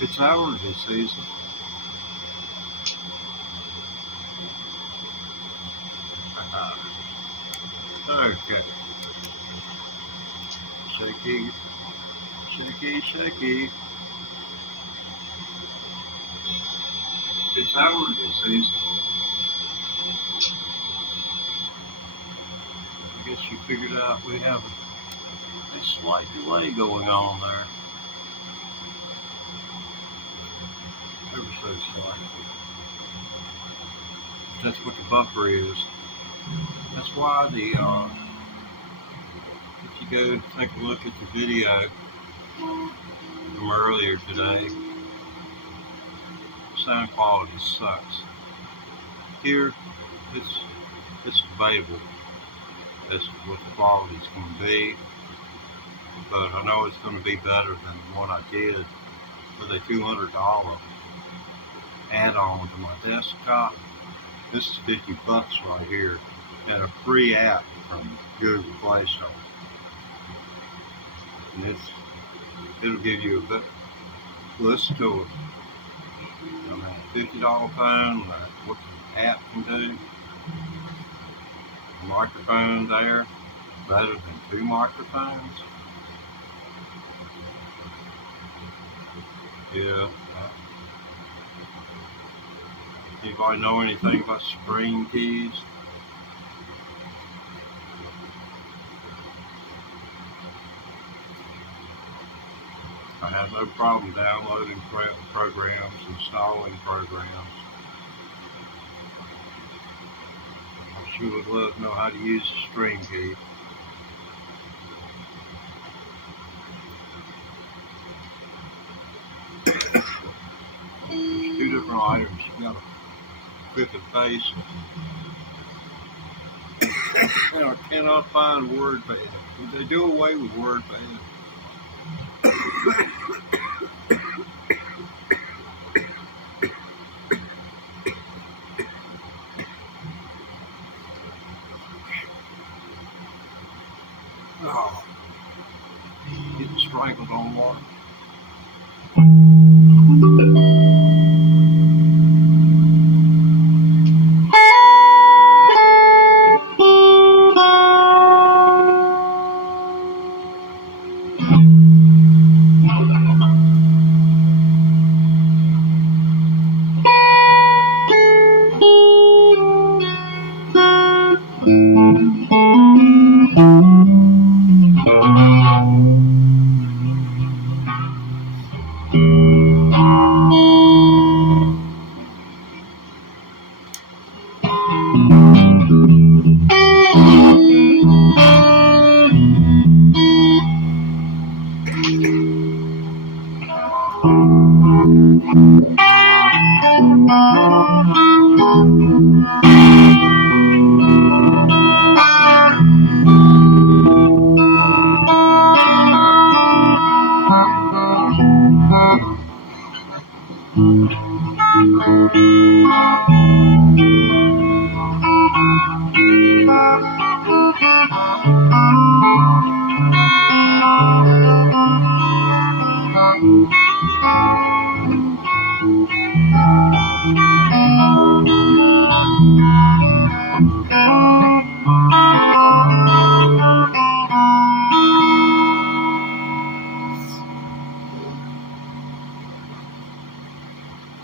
It's allergy season. Okay. Shaky, shaky, shaky. It's allergy season. I guess you figured out we have a slight delay going on there. Ever so slight. That's what the buffer is. That's why if you go take a look at the video from earlier today, sound quality sucks. Here, it's debatable as to what the quality is going to be, but I know it's going to be better than the one I did with a $200 add-on to my desktop. This is $50 right here, and a free app from Google Play Store. And it'll give you a bit. Listen to it. I mean, $50 phone, what the app can do. A microphone there, better than 2 microphones. Yeah. Anybody know anything about screen keys? I have no problem downloading programs, installing programs. I sure would love to know how to use a screen key. There's 2 different items. You gotta click and paste. And I cannot find WordPad. Would they do away with WordPad? Oh, getting strangled on water.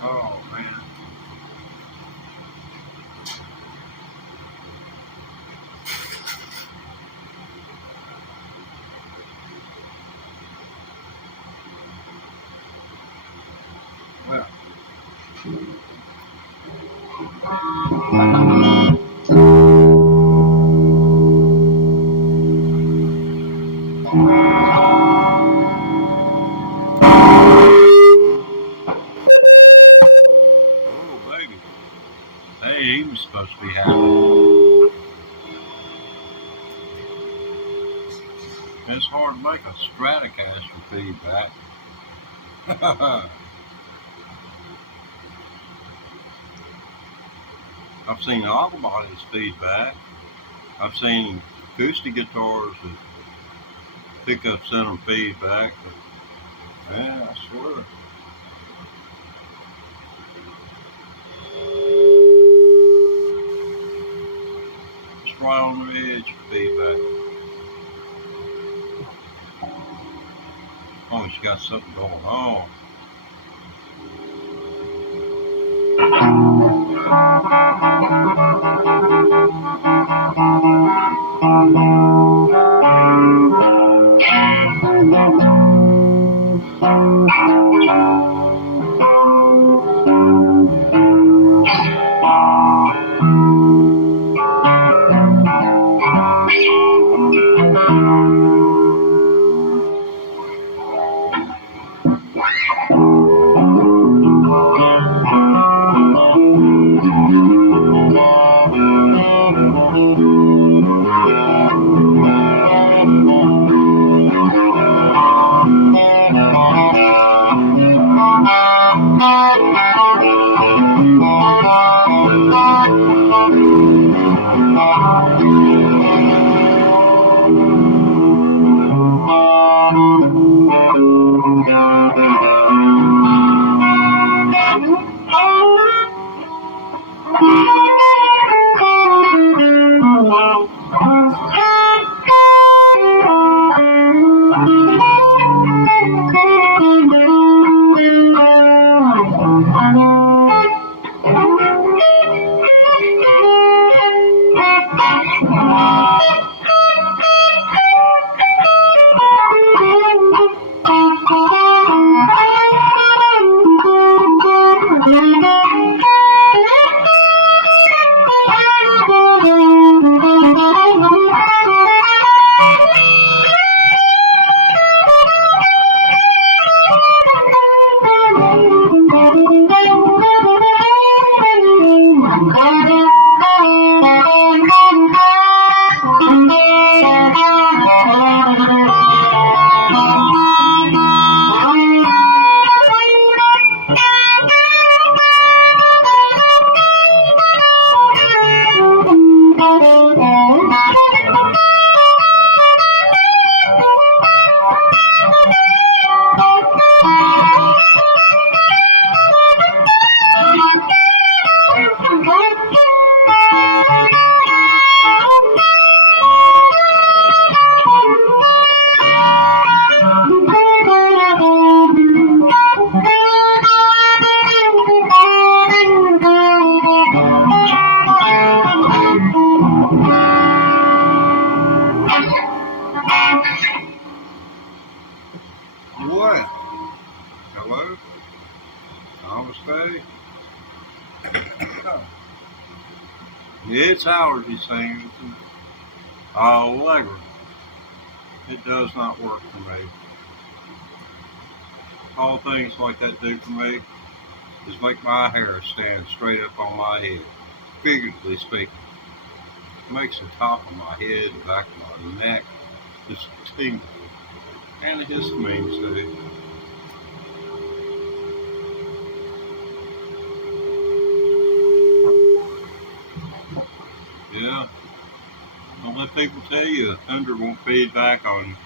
Oh man. Well. Oh baby. Hey, he was supposed to be happy. It's hard to make a Stratocaster feedback. I've seen all bodies feedback. I've seen acoustic guitars that pick up center feedback. But, yeah, I swear. got something going on. What? Hello? Namaste? It's allergy season. Allegra. It does not work for me. All things like that do for me is make my hair stand straight up on my head. Figuratively speaking. It makes the top of my head, the back of my neck just tingle. And the histamines too. Yeah. Don't let people tell you thunder won't feed back on you.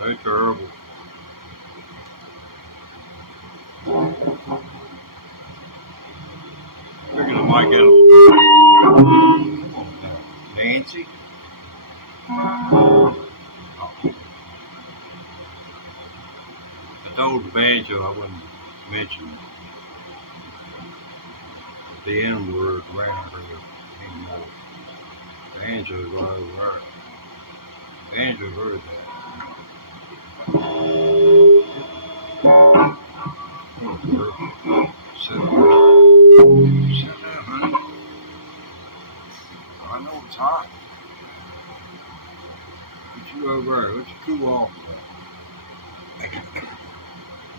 They're terrible. Figured I might get a little. Nancy? Oh. I told the banjo I wouldn't mention the N word around here anymore. Banjo's right over there. Banjo heard that. Oh, girl. Sit down, honey. I know it's hot. Put you over there. Let you cool off.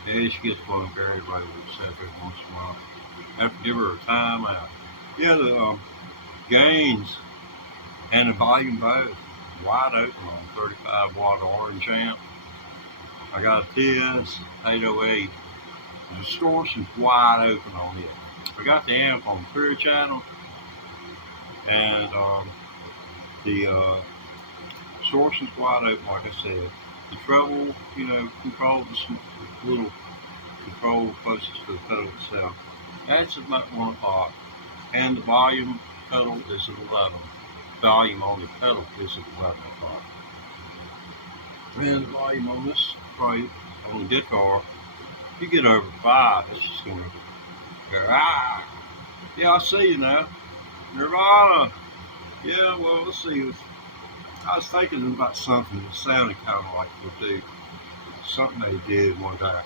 Yeah, she gets fun carried away with herself every once in a while. Have to give her a time out. Yeah, the gains and the volume both wide open on 35 watt orange amp. I got a TS 808. The distortion's wide open on it. I got the amp on clear channel and the distortion's wide open, like I said. The treble, controlled the little control closest to the pedal itself. That's about 1 o'clock. And the volume pedal is at 11. Volume on the pedal is at 11 o'clock. And the volume on this right on the guitar, if you get over 5, it's just gonna go, ah. Yeah, I see you now. Nirvana. Yeah, well, let's see. I was thinking about something that sounded kind of like what they, something they did one time.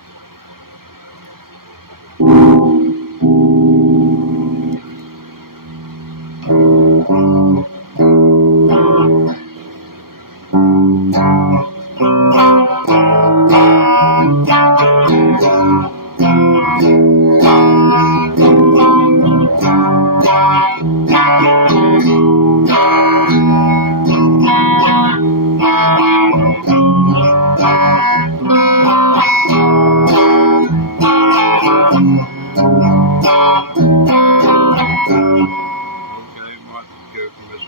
Okay, might go from this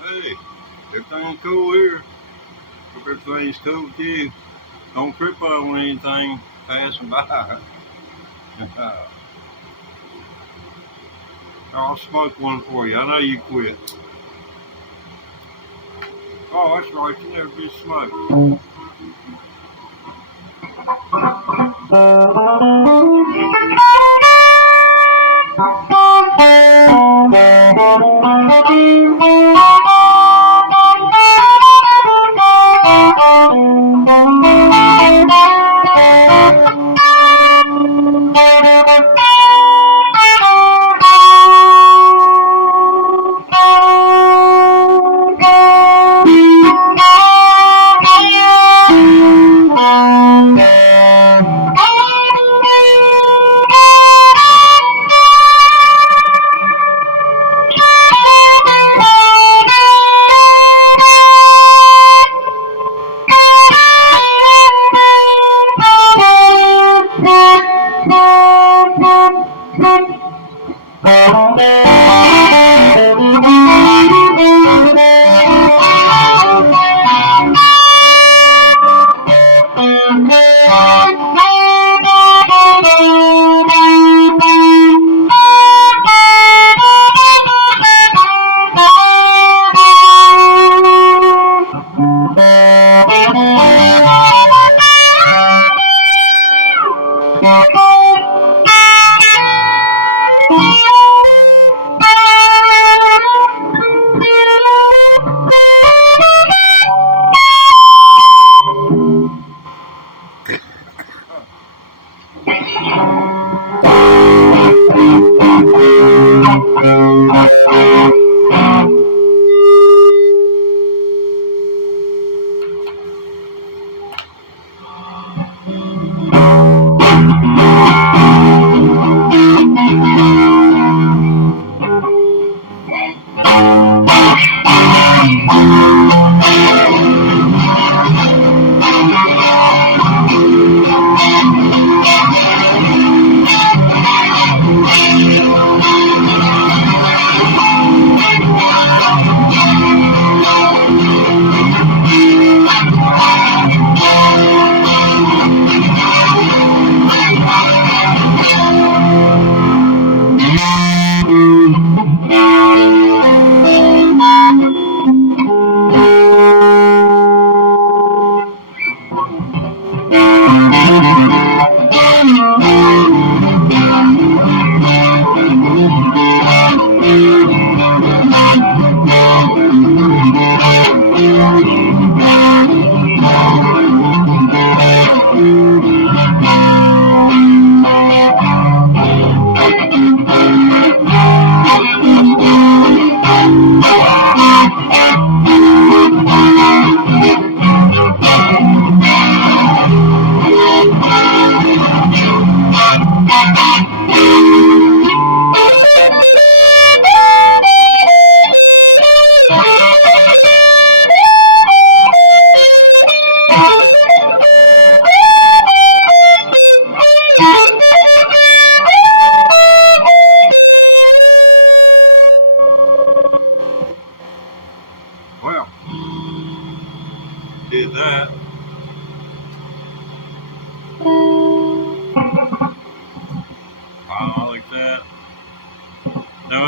Hey, everything's cool here. Hope everything's cool with you. Don't trip on anything passing by. I'll smoke one for you. I know you quit. Oh, that's right. You never did smoke.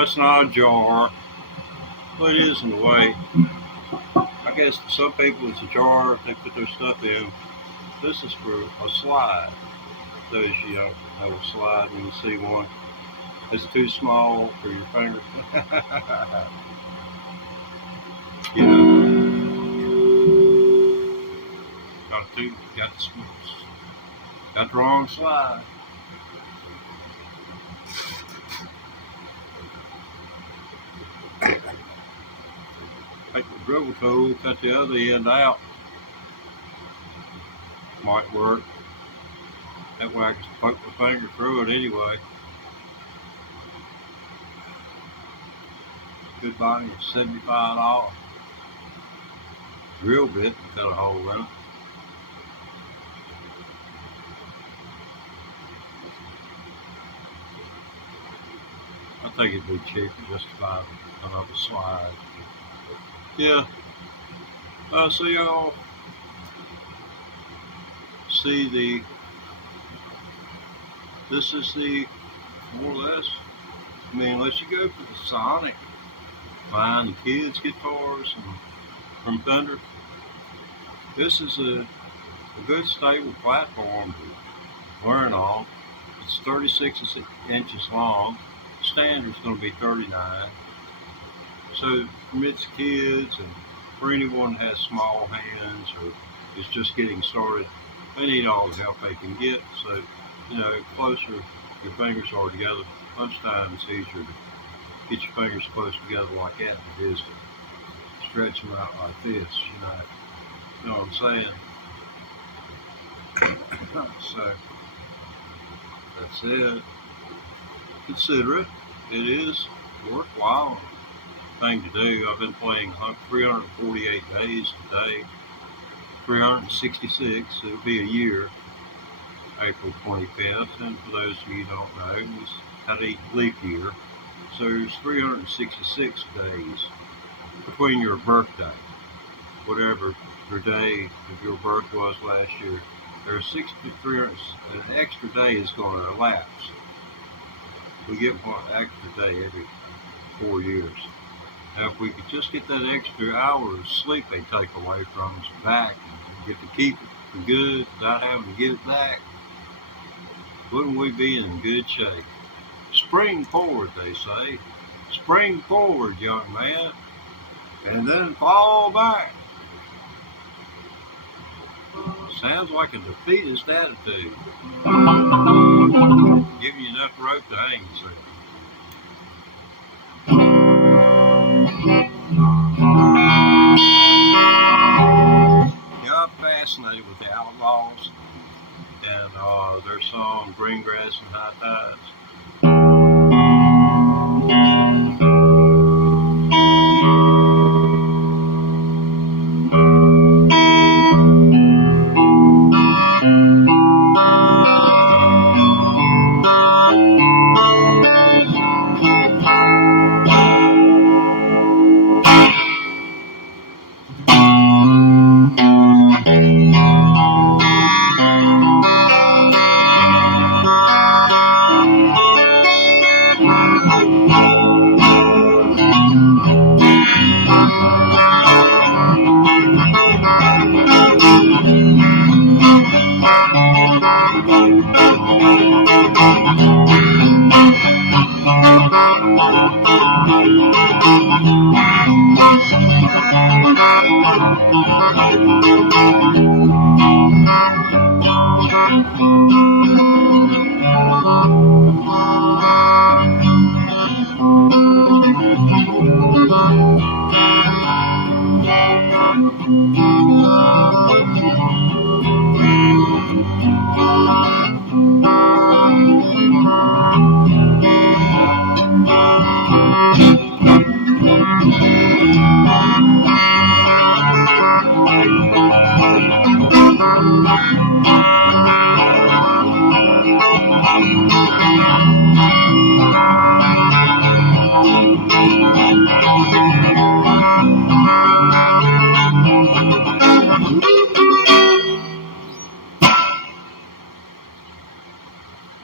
No, it's not a jar. Well, it is in a way. I guess for some people it's a jar they put their stuff in. This is for a slide. Those you don't know a slide when you see one. It's too small for your finger. You know, got the wrong slide. Take the dribble tool, cut the other end out. Might work. That way I can poke my finger through it anyway. Good body is $75. Drill bit, got a hole in it. I think it'd be cheaper just to buy another slide. Yeah. So y'all see this is the, more or less, I mean, unless you go for the Sonic, buying the kids' guitars from Fender, this is a good stable platform to learn on. It's 36 inches long. Standard's going to be 39. So it permits kids and for anyone that has small hands or is just getting started, they need all the help they can get. So, you know, closer your fingers are together, most times it's easier to get your fingers close together like that than it is to stretch them out like this, you know what I'm saying? So, that's it. Consider it. It is worthwhile thing to do. I've been playing 348 days today, 366. It'll be a year, April 25th. And for those of you who don't know, it's had a leap year. So there's 366 days between your birthday, whatever your day of your birth was last year. There's 63, an extra day is going to elapse. We get one extra day every 4 years. Now, if we could just get that extra hour of sleep they take away from us back and get to keep it for good without having to give it back, wouldn't we be in good shape? Spring forward, they say. Spring forward, young man, and then fall back. Sounds like a defeatist attitude. Giving you enough rope to hang yourself. Yeah, I'm fascinated with the Outlaws and their song Green Grass and High Tides.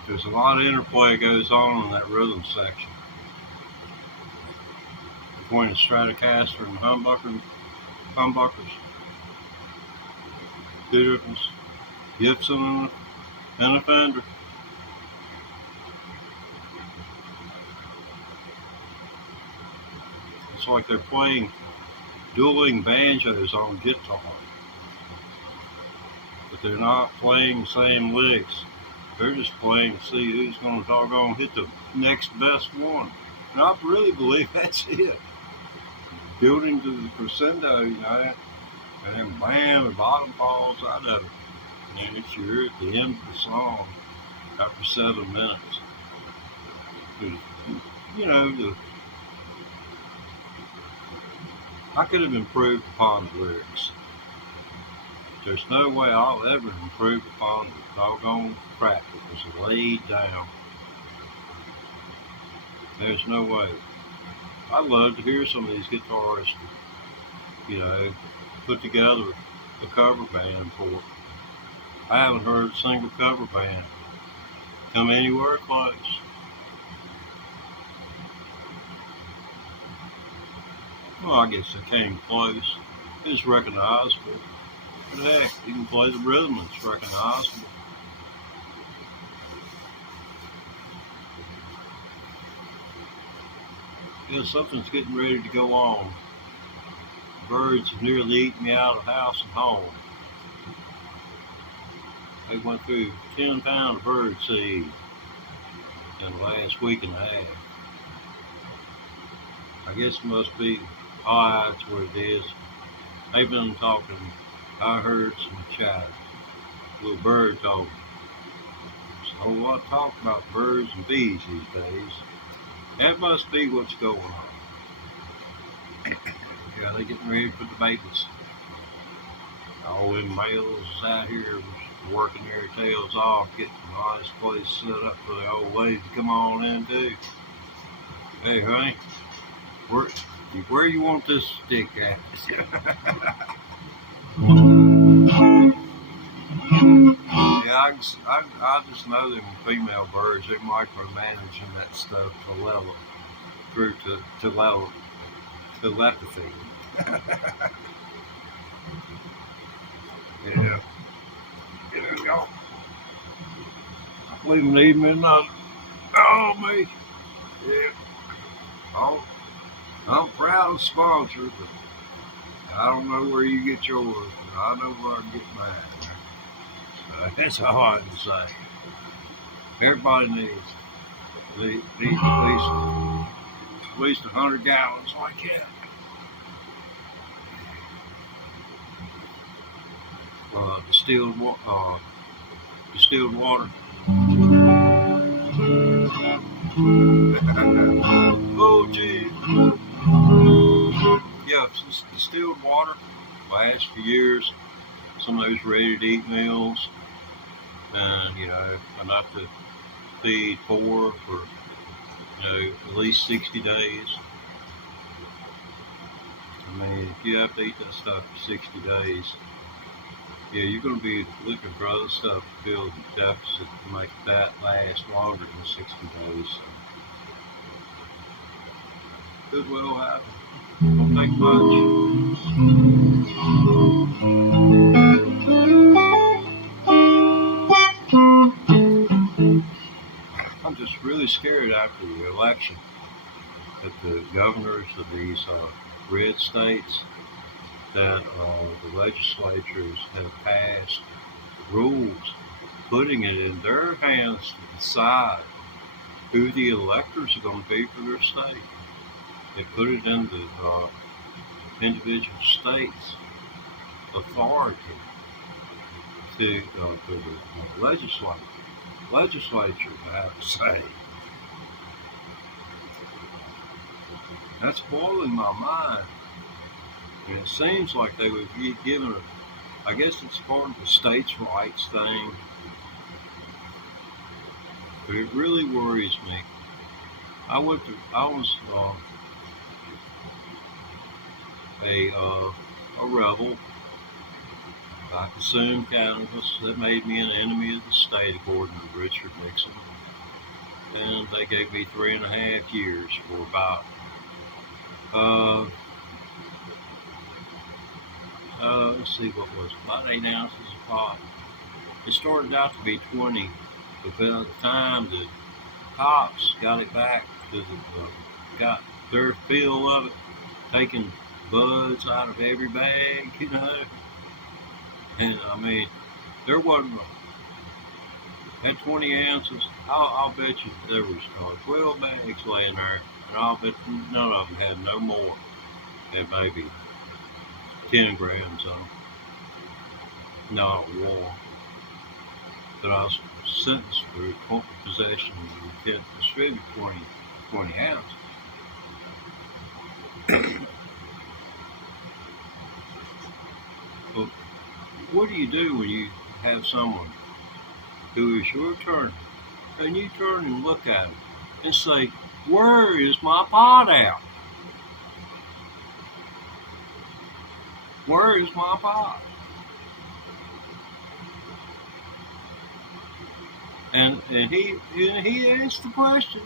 There's a lot of interplay goes on in that rhythm section. between a Stratocaster and humbuckers. Two different Gibson and a Fender. It's like they're playing dueling banjos on guitar, but they're not playing the same licks. They're just playing to see who's going to doggone hit the next best one. And I really believe that's it. Building to the crescendo, and then bam, the bottom falls out of it. And then if you're at the end of the song, after 7 minutes, I could have improved upon the lyrics. There's no way I'll ever improve upon the doggone crap that was laid down. There's no way. I'd love to hear some of these guitarists, put together a cover band for it. I haven't heard a single cover band come anywhere close. Well, I guess it came close. It's recognizable. But heck, you can play the rhythm, it's recognizable. Something's getting ready to go on. Birds have nearly eaten me out of house and home. They went through 10 pounds of bird seed in the last week and a half. I guess it must be, that's what it is. They've been talking, I heard some chatter. Little bird talking. There's a whole lot of talk about birds and bees these days. That must be what's going on. Yeah, they're getting ready to put the babies. All them males out here working their tails off, getting a nice place set up for the old ladies to come on in too. Hey, honey, where you want this stick at? Yeah, I just know them female birds, they're micromanaging that stuff to level through to telepathy. Yeah. There we go. We need me another. Oh, me. Yeah. Oh, I'm proud of sponsors, but I don't know where you get yours, but I know where I can get mine. That's all I can say. Everybody needs at least 100 gallons like that. Distilled water. Oh, gee. Yeah, distilled water lasts for years. Some of those ready-to-eat meals, and enough to feed 4 for at least 60 days. I mean, if you have to eat that stuff for 60 days, yeah, you're going to be looking for other stuff to fill the deficit to make that last longer than 60 days. So, could well happen. Don't take much. I'm just really scared after the election that the governors of these red states, that the legislatures have passed rules putting it in their hands to decide who the electors are going to be for their state. They put it in the individual states' authority to the legislature to have a say. That's boiling my mind. And it seems like they would be given I guess it's part of the states' rights thing. But it really worries me. I was a rebel. I consumed cannabis. That made me an enemy of the state, according to Richard Nixon. And they gave me 3.5 years for about Uh, let's see, what was it? About 8 ounces of pot. It started out to be 20, but by the time the cops got it back to got their fill of it, taking buds out of every bag, and I mean, there wasn't at 20 ounces. I'll bet you there was 12 bags laying there, and I'll bet none of them had no more than maybe 10 grams on them. Not a war. But I was sentenced for possession of intent to distribute 20 ounces. But what do you do when you have someone who is your attorney and you turn and look at him and say, "Where is my pot at? Where is my pot?" And he asked the question,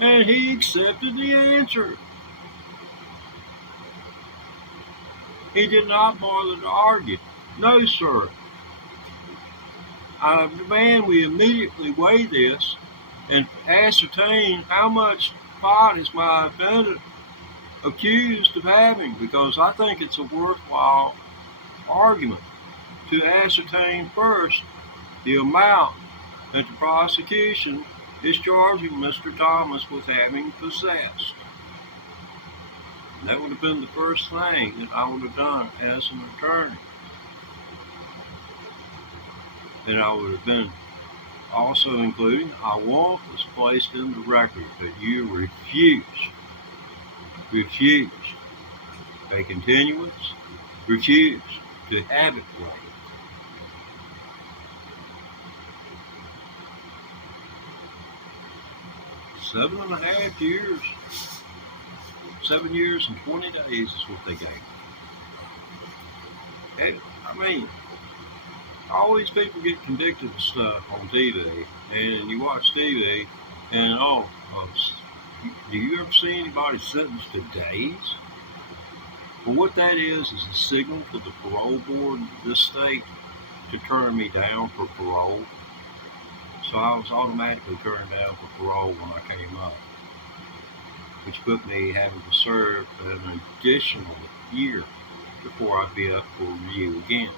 and he accepted the answer. He did not bother to argue. "No, sir. I demand we immediately weigh this and ascertain how much pot is my defendant accused of having, because I think it's a worthwhile argument to ascertain first the amount that the prosecution is charging Mr. Thomas with having possessed." And that would have been the first thing that I would have done as an attorney. And I would have been also including, I want this placed in the record that you refuse a continuance, refuse to have it weighed. Seven years and 20 days is what they gave me. And, I mean, all these people get convicted of stuff on TV, and you watch TV, and do you ever see anybody sentenced to days? Well, what that is a signal to the parole board of this state to turn me down for parole. So I was automatically turned down for parole when I came up, which put me having to serve an additional year before I'd be up for review again.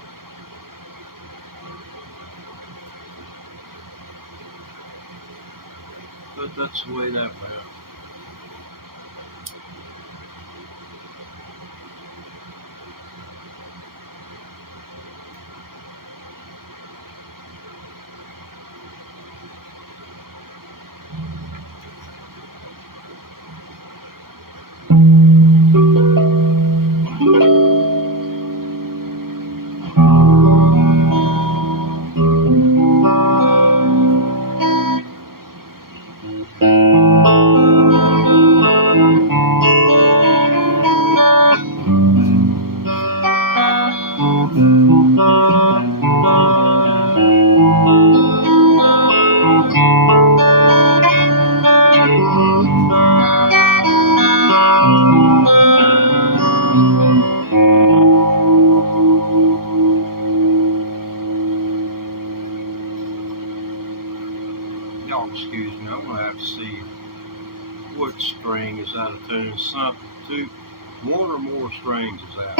But that's the way that went. Y'all excuse me, I'm going to have to see what string is out of tune. One or more strings is out.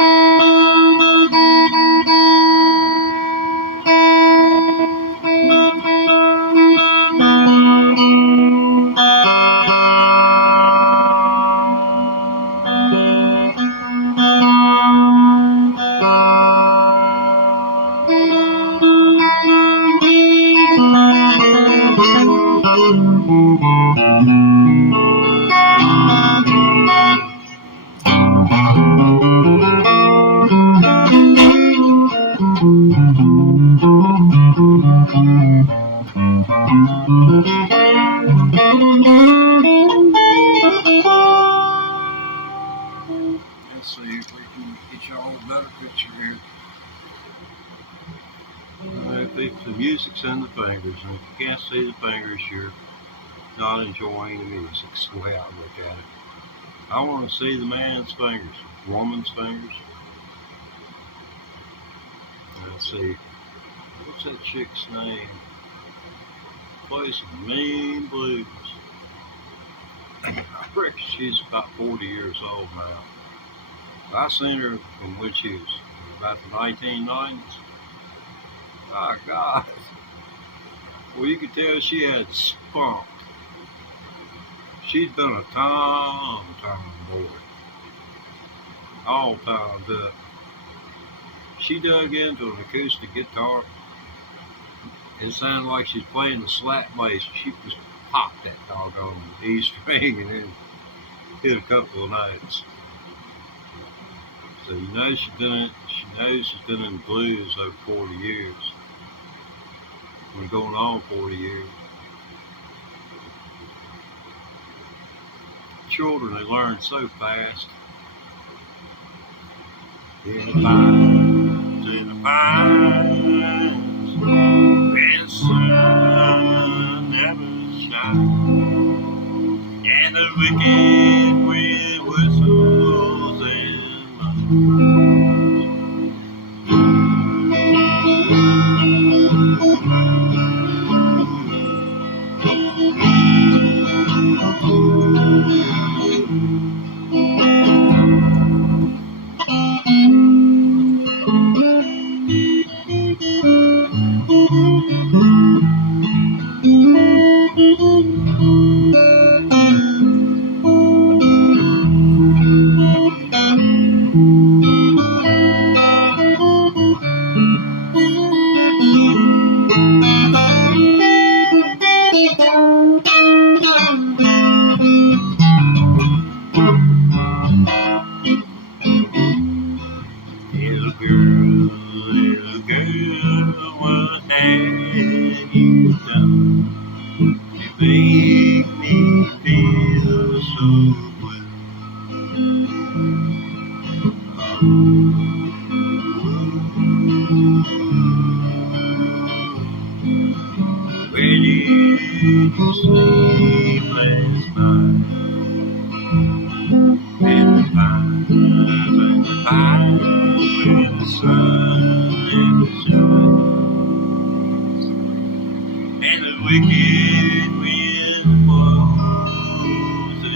Let's see if we can get y'all a better picture here. The music's in the fingers, and if you can't see the fingers, you're not enjoying the music. That's the way I look at it. I want to see the man's fingers, woman's fingers. Let's see, what's that chick's name? Plays some mean blues. I reckon she's about 40 years old now. I seen her from when she was about the 1990s. Oh, God. Well, you could tell she had spunk. She'd been a time boy. All timed up. She dug into an acoustic guitar. It sounded like she's playing the slap bass. She just popped that doggone E string and then hit a couple of notes. So you know she knows she's been in blues over 40 years. We're going on 40 years. Children, they learn so fast. In the pines, where the sun never shines, and the wicked wind whistles and little girl, what have you done to make me feel so blue? Where did you sleep last night? In the pines, where the sun never shines, and the wicked wind blows in.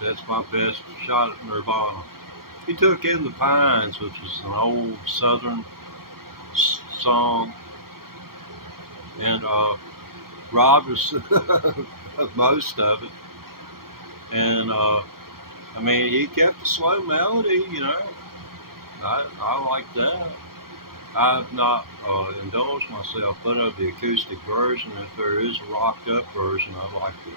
That's my best shot at Nirvana. He took In the Pines, which is an old Southern song, and robbed us of most of it. And I mean, he kept a slow melody, you know. I like that. I've not indulged myself, put up the acoustic version. If there is a rocked up version, I'd like to.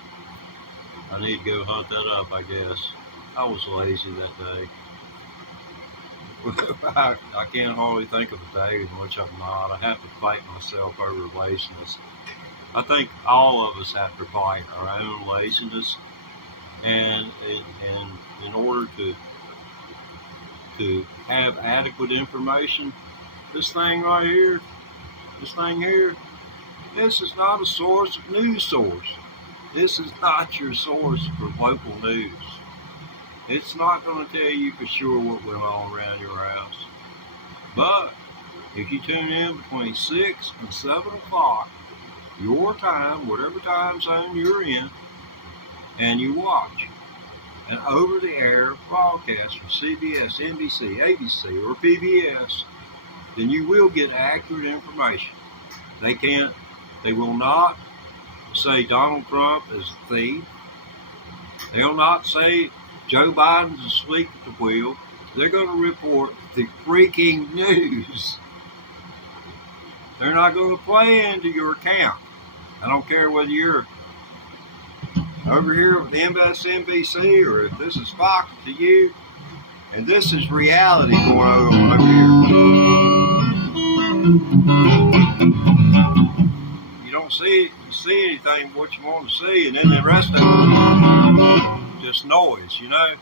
I need to go hunt that up, I guess. I was lazy that day. I can't hardly think of a day in which I'm not. I have to fight myself over laziness. I think all of us have to fight our own laziness, and in order to have adequate information, this thing right here, this is not a news source. This is not your source for local news. It's not going to tell you for sure what went on around your house. But if you tune in between 6 and 7 o'clock, your time, whatever time zone you're in, and you watch an over-the-air broadcast from CBS, NBC, ABC, or PBS, then you will get accurate information. They will not say Donald Trump is a thief. They will not say Joe Biden's asleep at the wheel. They're going to report the freaking news. They're not going to play into your account. I don't care whether you're over here with MSNBC or if this is Fox to you, and this is reality going on over here. You don't don't see anything what you want to see, and then the rest of it just noise, you know.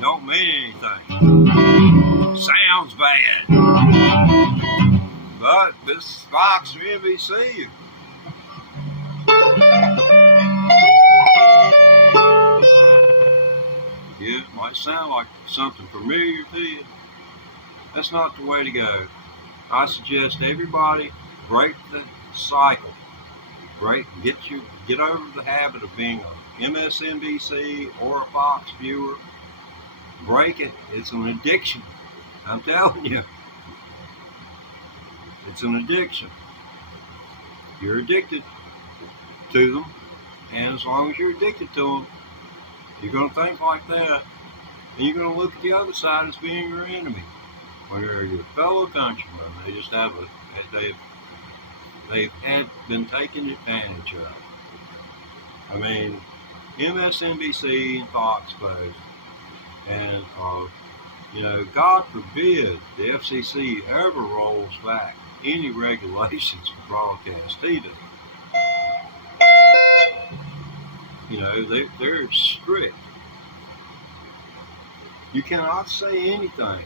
Don't mean anything. Sounds bad. But this Fox or NBC, yeah, it might sound like something familiar to you. That's not the way to go. I suggest everybody break the cycle. Get over the habit of being a MSNBC or a Fox viewer. Break it. It's an addiction. I'm telling you. It's an addiction. You're addicted to them, and as long as you're addicted to them, you're going to think like that, and you're going to look at the other side as being your enemy. When they're your fellow countrymen, they just they've been taken advantage of. I mean, MSNBC and Fox both, and God forbid the FCC ever rolls back any regulations for broadcast TV. They're strict. You cannot say anything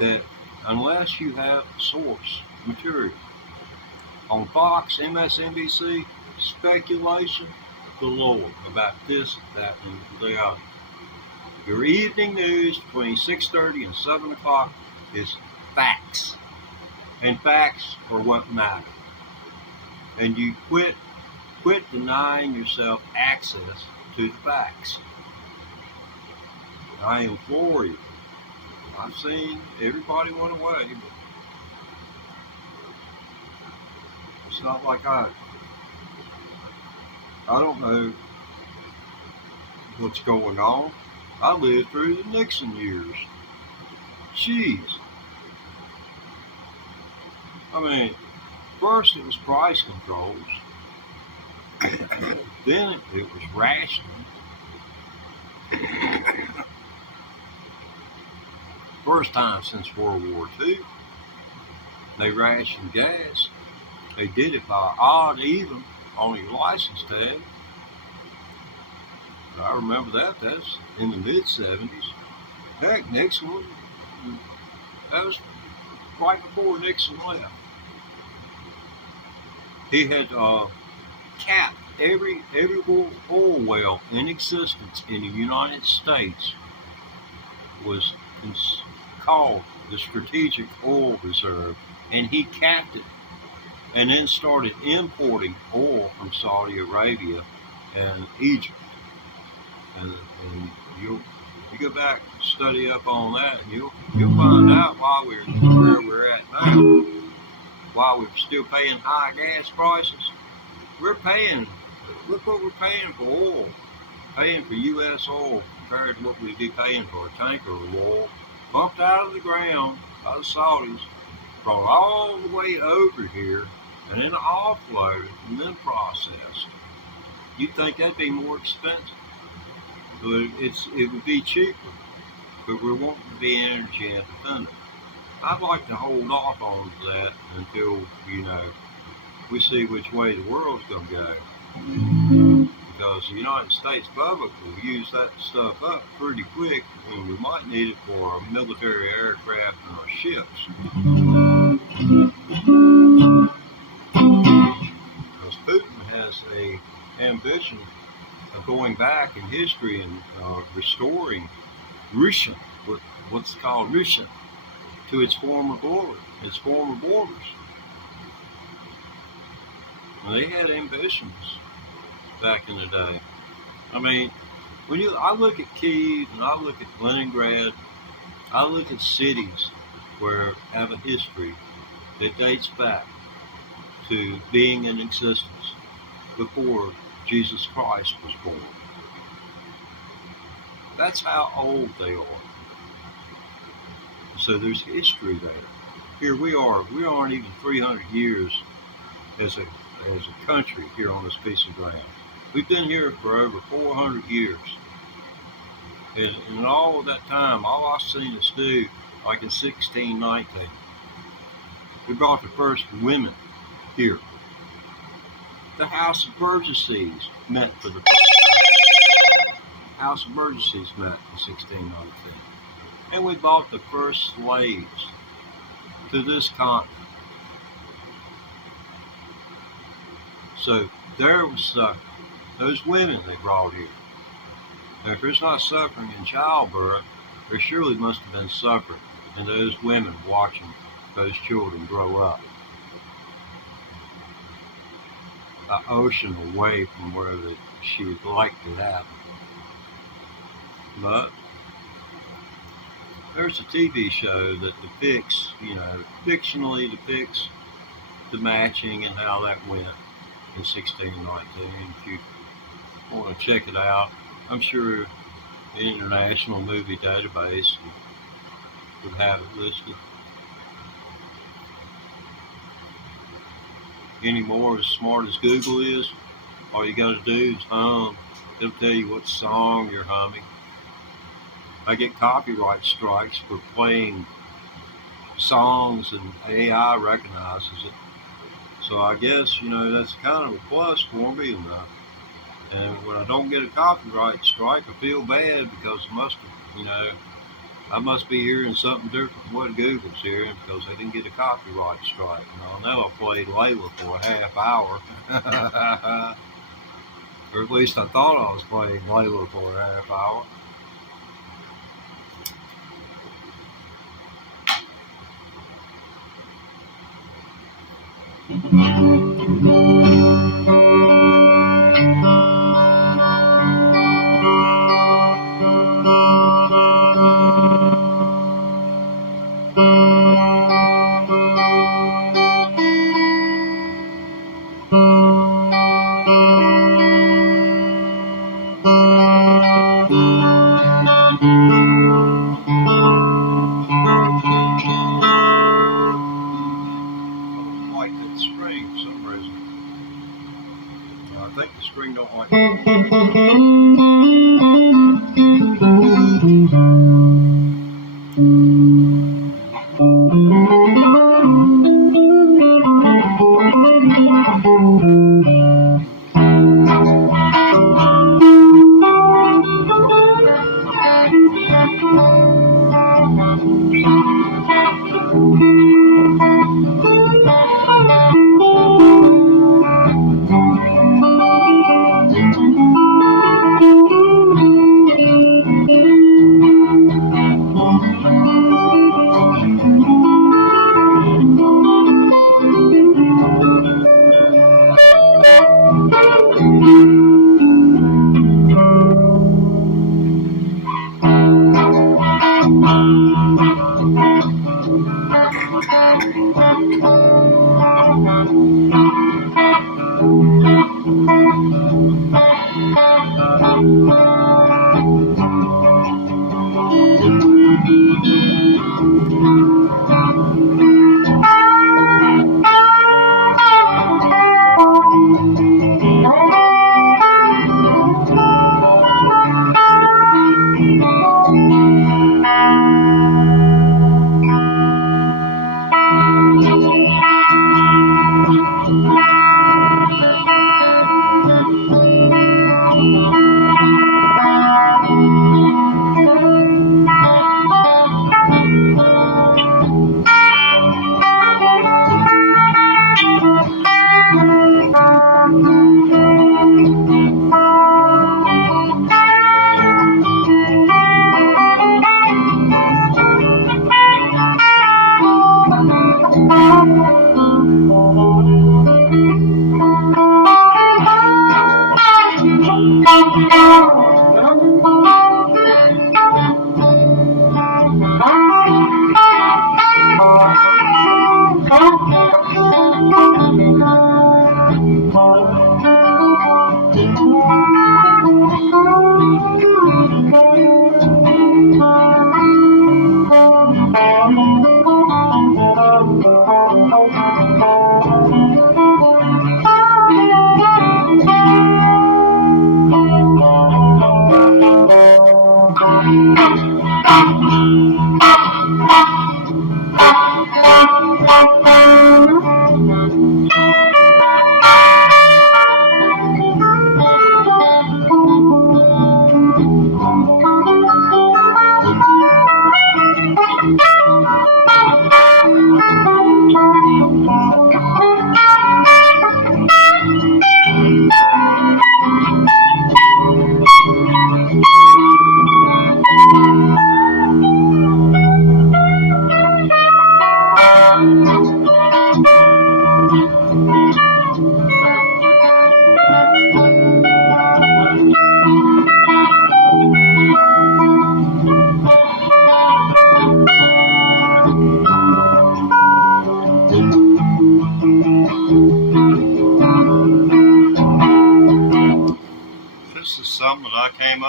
that unless you have source material. On Fox, MSNBC, speculation galore about this, that, and the other. Your evening news between 6:30 and 7 o'clock is facts. And facts are what matter. And you quit denying yourself access to the facts. I implore you. I've seen everybody went away, but it's not like I don't know what's going on. I lived through the Nixon years. Jeez. I mean, first it was price controls. Then it was rationing. First time since World War II, they rationed gas. They did it by odd even on your license tag. I remember that. That's in the mid-70s. Heck, Nixon, that was right before Nixon left. He had capped every oil well in existence in the United States was called the Strategic Oil Reserve, and he capped it and then started importing oil from Saudi Arabia and Egypt. And you go back and study up on that, and you'll find out why we're where we're at now. Why we're still paying high gas prices. We're paying, look what we're paying for oil. Paying for U.S. oil compared to what we'd be paying for a tanker of oil pumped out of the ground by the Saudis, brought all the way over here, and then offloaded and then processed. You'd think that'd be more expensive. But it would be cheaper, but we're wanting to be energy independent. I'd like to hold off on that until, we see which way the world's going to go. Because the United States public will use that stuff up pretty quick, and we might need it for our military aircraft and our ships. Because Putin has an ambition of going back in history and restoring Russia, what's called Russia, to its former glory, its former borders. And they had ambitions back in the day. I mean, I look at Kyiv and I look at Leningrad, I look at cities where have a history that dates back to being in existence before Jesus Christ was born. That's how old they are. So there's history there. Here we aren't even 300 years as a country here on this piece of ground. We've been here for over 400 years. And in all of that time, all I've seen us do, like in 1619, we brought the first women here. The House of Burgesses met for the first time. House of Burgesses met in 1619. And we bought the first slaves to this continent. So there was those women they brought here. Now, if there's not suffering in childbirth, there surely must have been suffering in those women watching those children grow up. An ocean away from where she would like to happen. But there's a TV show that depicts, fictionally depicts the matching and how that went in 1619. If you want to check it out, I'm sure the International Movie Database would have it listed. Any more as smart as Google is, all you got to do is hum. It'll tell you what song you're humming. I get copyright strikes for playing songs and AI recognizes it. So I guess, that's kind of a plus for me. And when I don't get a copyright strike, I feel bad because I must be hearing something different from what Google's hearing because I didn't get a copyright strike. And I know I played Layla for a half hour. Or at least I thought I was playing Layla for a half hour. I think the string don't like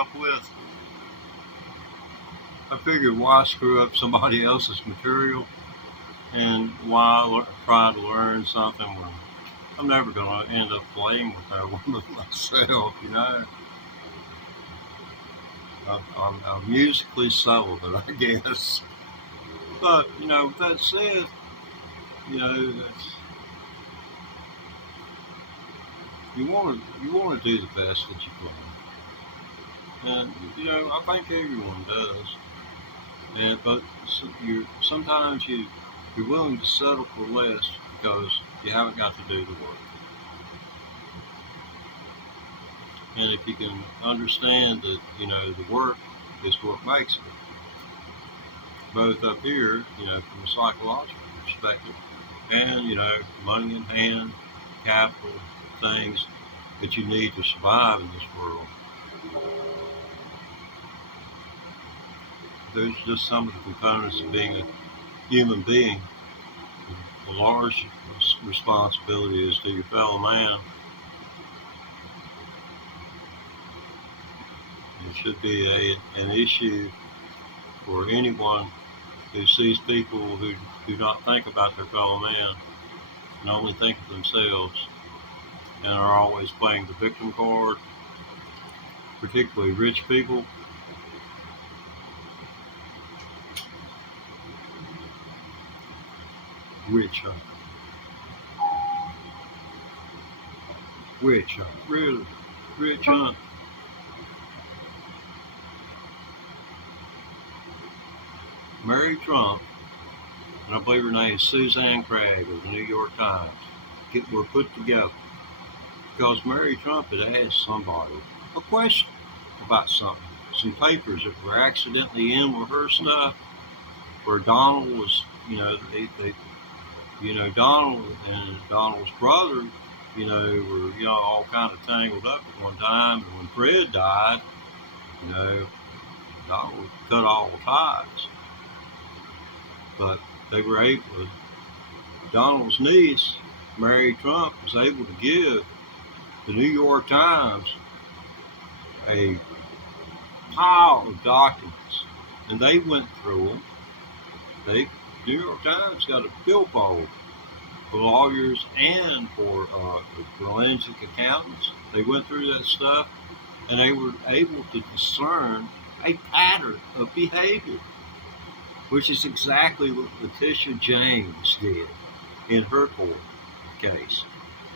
up with. I figured why screw up somebody else's material and why try to learn something when I'm never going to end up playing with that woman myself, you know. I'm musically celibate, I guess. But, you know, with that said, you know, you want to do the best that you can. And, you know, I think everyone does. But sometimes you're willing to settle for less because you haven't got to do the work. And if you can understand that, you know, the work is what makes it, both up here, you know, from a psychological perspective, and, you know, money in hand, capital, things that you need to survive in this world. Those are just some of the components of being a human being. The large responsibility is to your fellow man. It should be an issue for anyone who sees people who do not think about their fellow man and only think of themselves and are always playing the victim card, particularly rich people. Really rich, huh? Mary Trump, and I believe her name is Suzanne Craig of the New York Times, were put together because Mary Trump had asked somebody a question about something, some papers that were accidentally in with her stuff, where Donald was, you know, Donald and Donald's brother, you know, were, you know, all kind of tangled up at one time. And when Fred died, you know, Donald cut all the ties. But they were able to, Donald's niece, Mary Trump, was able to give the New York Times a pile of documents. And they went through them. New York Times got a billfold for lawyers and for forensic accountants. They went through that stuff and they were able to discern a pattern of behavior, which is exactly what Letitia James did in her court case.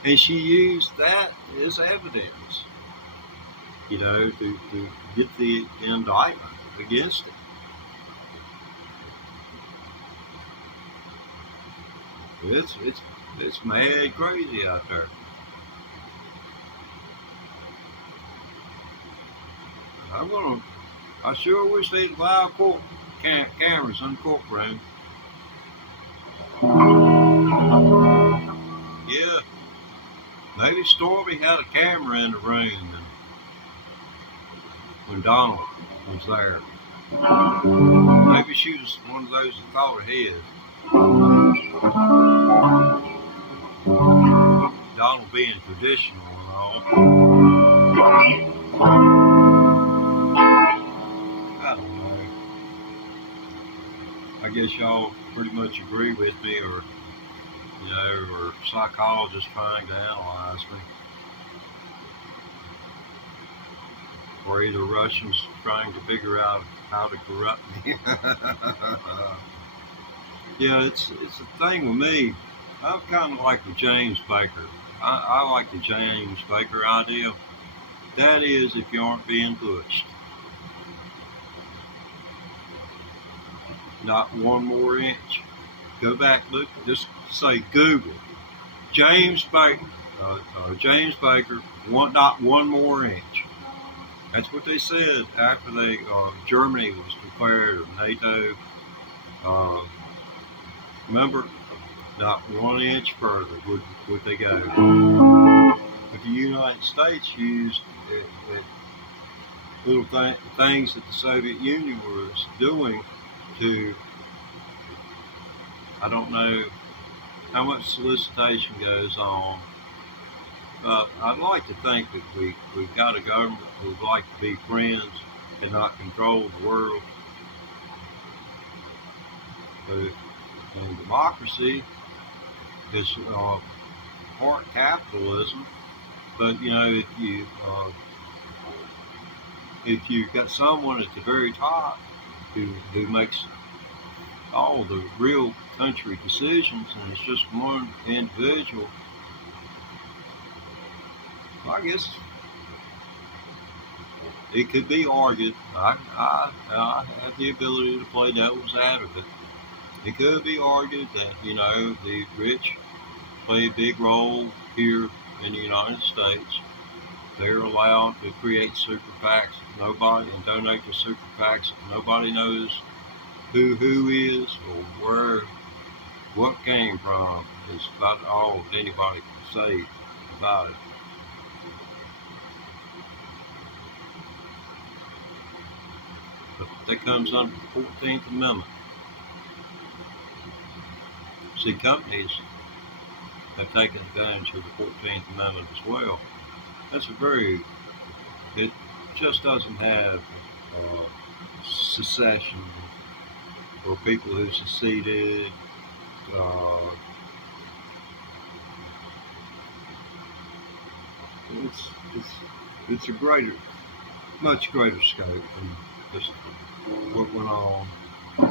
And she used that as evidence, you know, to get the indictment against it. It's mad crazy out there. I sure wish they'd allow court cameras in the courtroom. Yeah, maybe Stormy had a camera in the room when Donald was there. Maybe she was one of those that caught her head. Donald being traditional and all. I don't know. I guess y'all pretty much agree with me, or, you know, or psychologists trying to analyze me. Or either Russians trying to figure out how to corrupt me. Yeah, it's a thing with me. I'm kind of like the James Baker. I like the James Baker idea. That is, if you aren't being pushed. Not one more inch. Go back, look, just say Google. James Baker, not one more inch. That's what they said after Germany was declared, or NATO. Remember, not 1 inch further would they go. But the United States used little things that the Soviet Union was doing to, I don't know how much solicitation goes on, I'd like to think that we've got a government who'd like to be friends and not control the world. And democracy is part capitalism, but if you've got someone at the very top who makes all the real country decisions, and it's just one individual, I guess it could be argued. I have the ability to play devil's advocate. It could be argued that the rich play a big role here in the United States. They're allowed to create super PACs. And donate to super PACs. Nobody knows who is or what came from. It's about all anybody can say about it. But that comes under the 14th Amendment. See, companies have taken advantage of the 14th Amendment as well. It just doesn't have secession or people who seceded. It's a much greater scope than just what went on in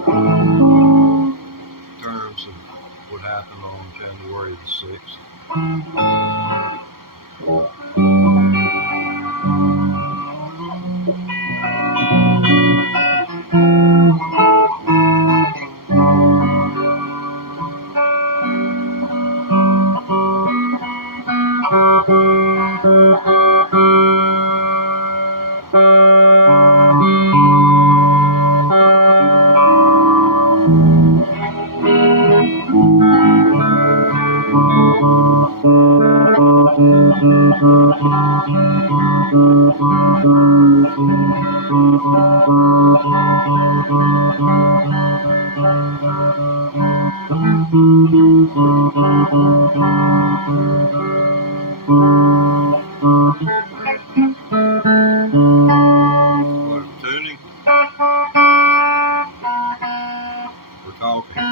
terms of what happened on January the 6th. Tuning? We're talking.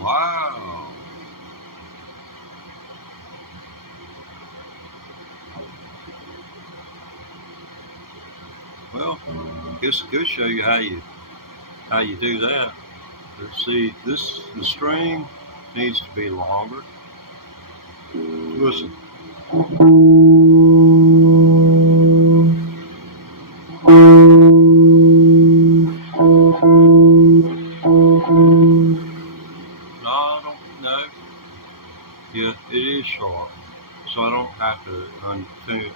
Wow. Well, I guess it could show you how you do that. Let's see, the string needs to be longer. Listen. No. Yeah, it is short. so I don't have to untune.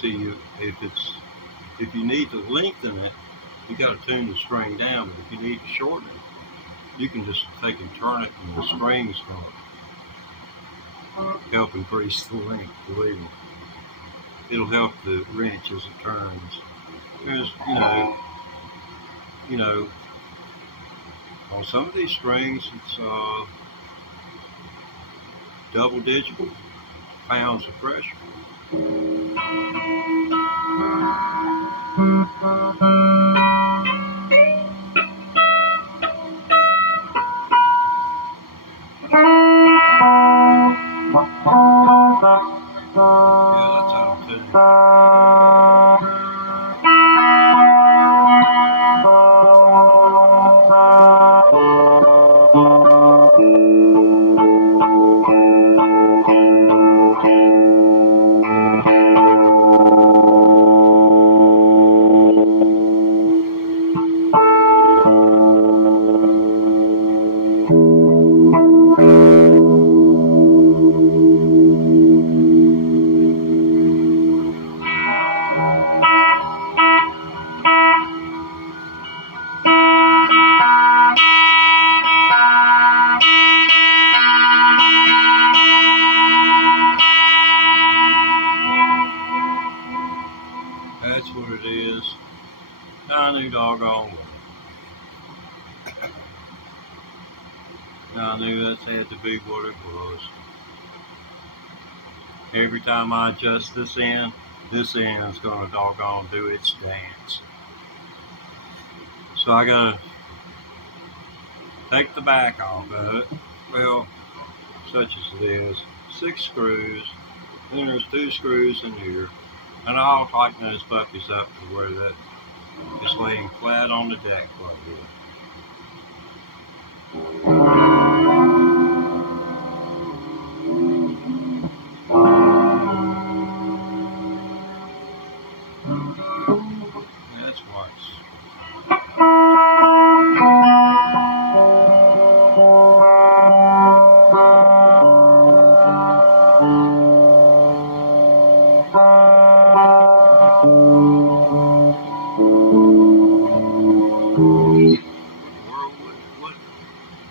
See, if you need to lengthen it, you got to tune the string down. But if you need to shorten it, you can just take and turn it, and the string's going to help increase the length. Believe me, it'll help the wrench as it turns. There's, on some of these strings, it's double-digit pounds of pressure. Yeah, that's out of tune. That's what it is. I knew doggone well. I knew that had to be what it was. Every time I adjust this end's gonna doggone do its dance. So I gotta take the back off of it. Well, such as it is. 6 screws. Then there's 2 screws in here. And I'll tighten those puppies up to where that is laying flat on the deck like this. That's what's.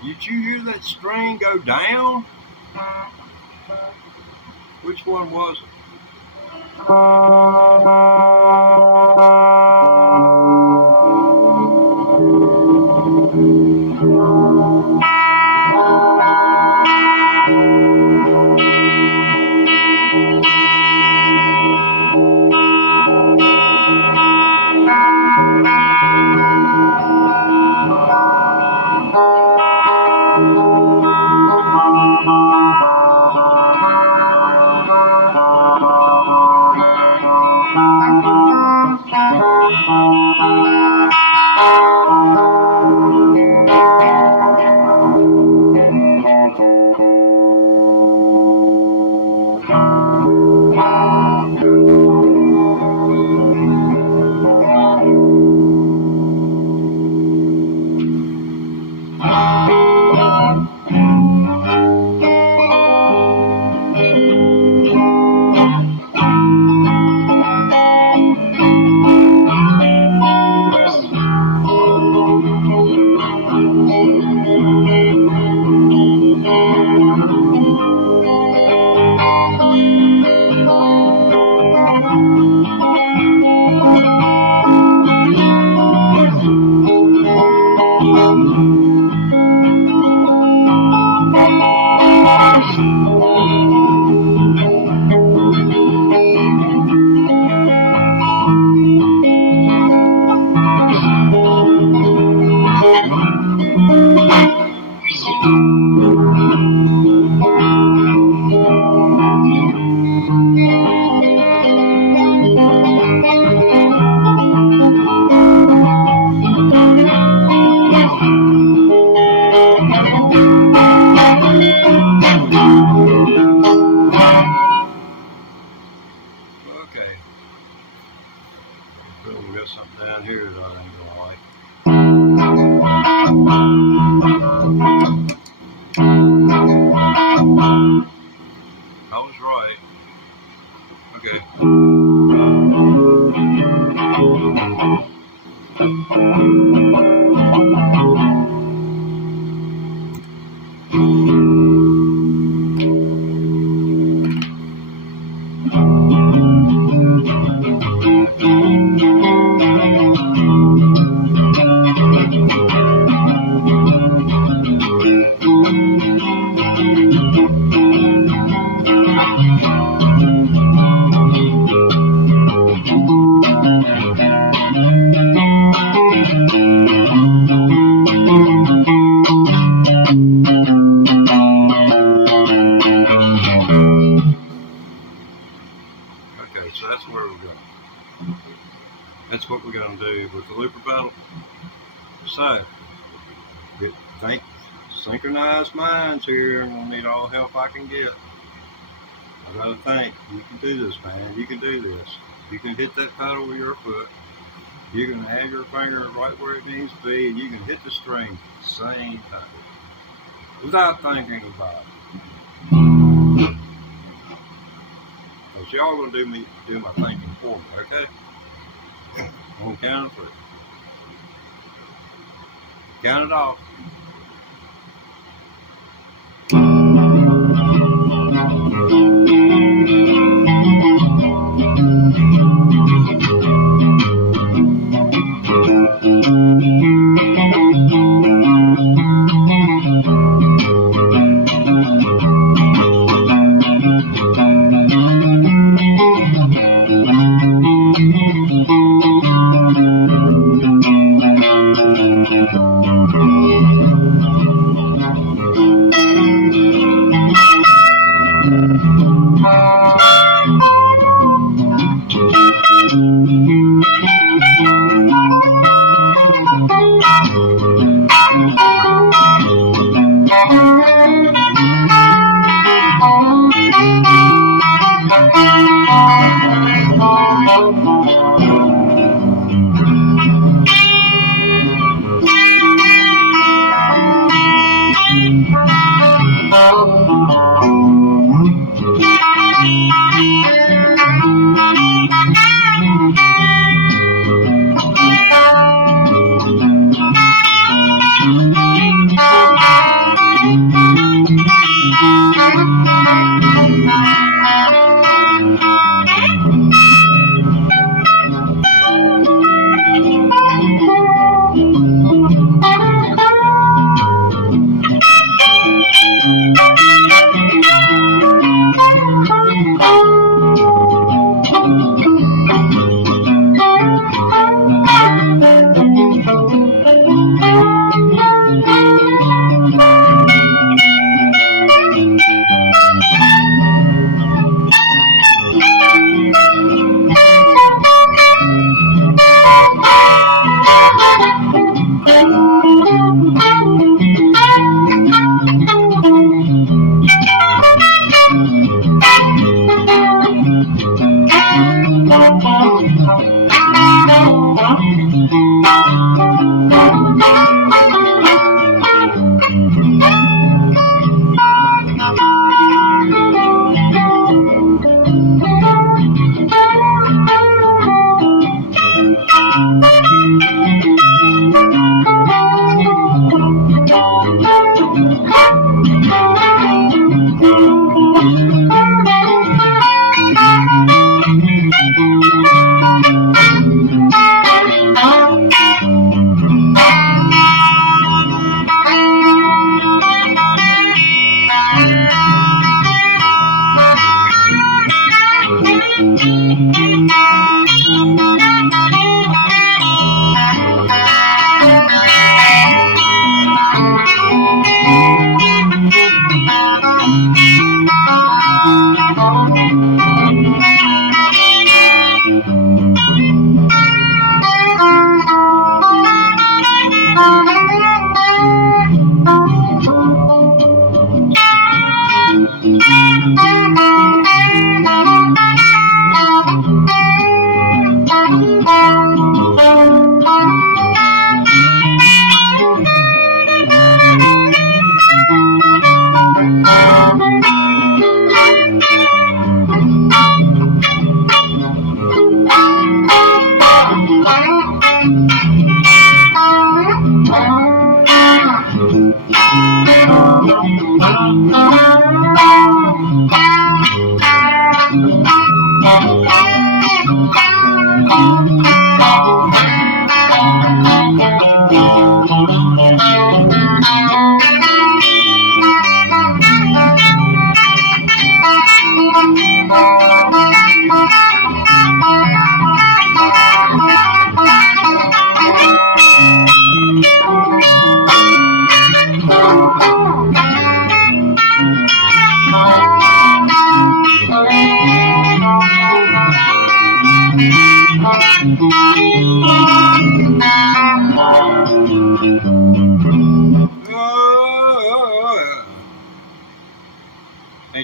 Did you hear that string go down? Which one was it? Okay. We got something down here that I ain't gonna like. So, think synchronized minds here, and I need all the help I can get. I gotta think, you can do this, man. You can do this. You can hit that pedal with your foot. You can have your finger right where it needs to be, and you can hit the string at the same time without thinking about it. Because y'all gonna do my thinking for me, okay? On the count of 3. Count it off.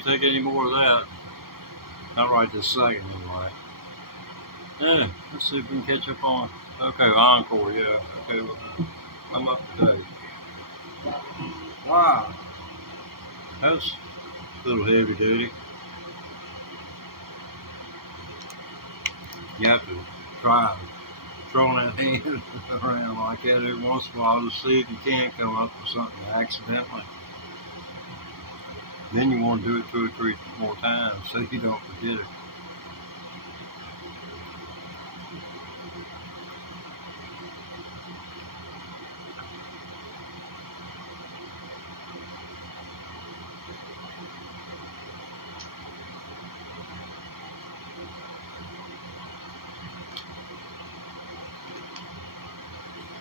take any more of that. Not right this second, anyway. Yeah, let's see if we can catch up on. Okay, encore, yeah. Okay, well, I'm up to date. Wow, that's a little heavy duty. You have to try throwing that hand around like that every once in a while to see if you can come up with something accidentally. Then you want to do it 2 or 3 more times so you don't forget it.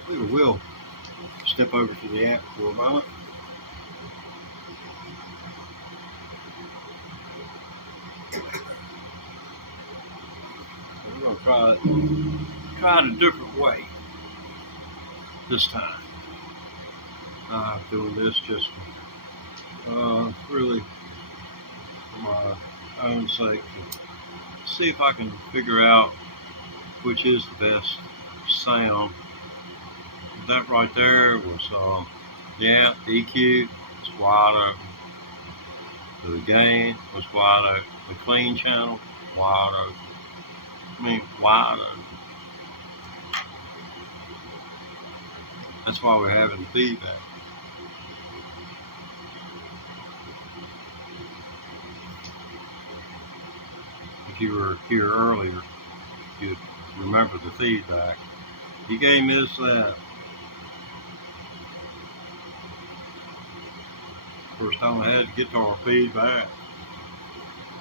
We will step over to the amp for a moment. We're going to try it a different way this time. I'm doing this just really for my own sake to see if I can figure out which is the best sound. That right there was the amp EQ was wide open. The gain was wide open. The clean channel wide open. I mean wide open. That's why we're having the feedback. If you were here earlier, you'd remember the feedback. You gave me that. First time I had guitar feedback.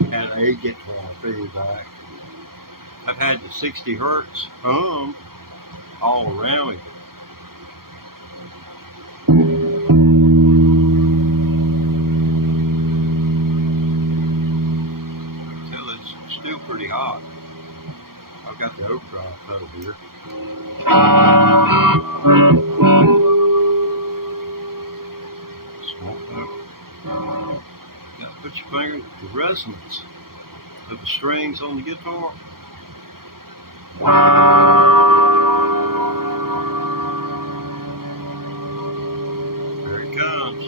Had a guitar feedback. I've had the 60 hertz hum all around me. Until it's still pretty hot. I've got the overdrive pedal here. Put your finger with the resonance of the strings on the guitar. There it comes.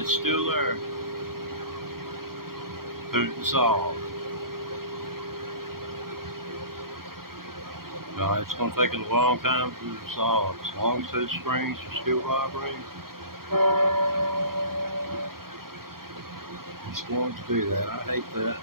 It's still there. But it dissolved. It's going to take it a long time to dissolve. As long as those strings are still vibrating, it's going to do that. I hate that.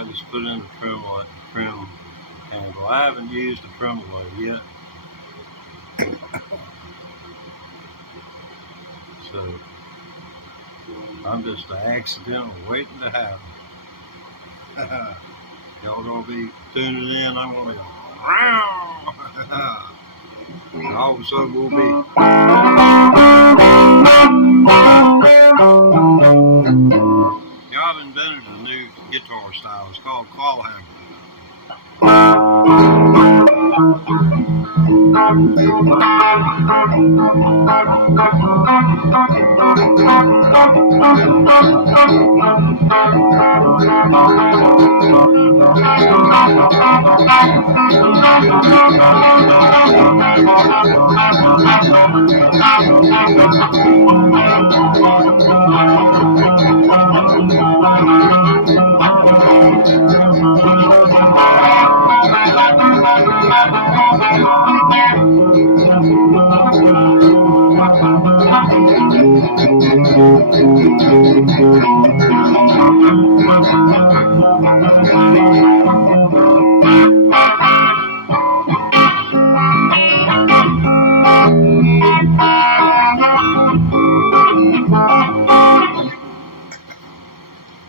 I just put in the trim handle. I haven't used the tremolo yet. So I'm just an accidental waiting to happen. Y'all gonna be tuning in. I'm gonna go. And all of a sudden we'll be. Now I've invented a new guitar style. It's called claw hammer.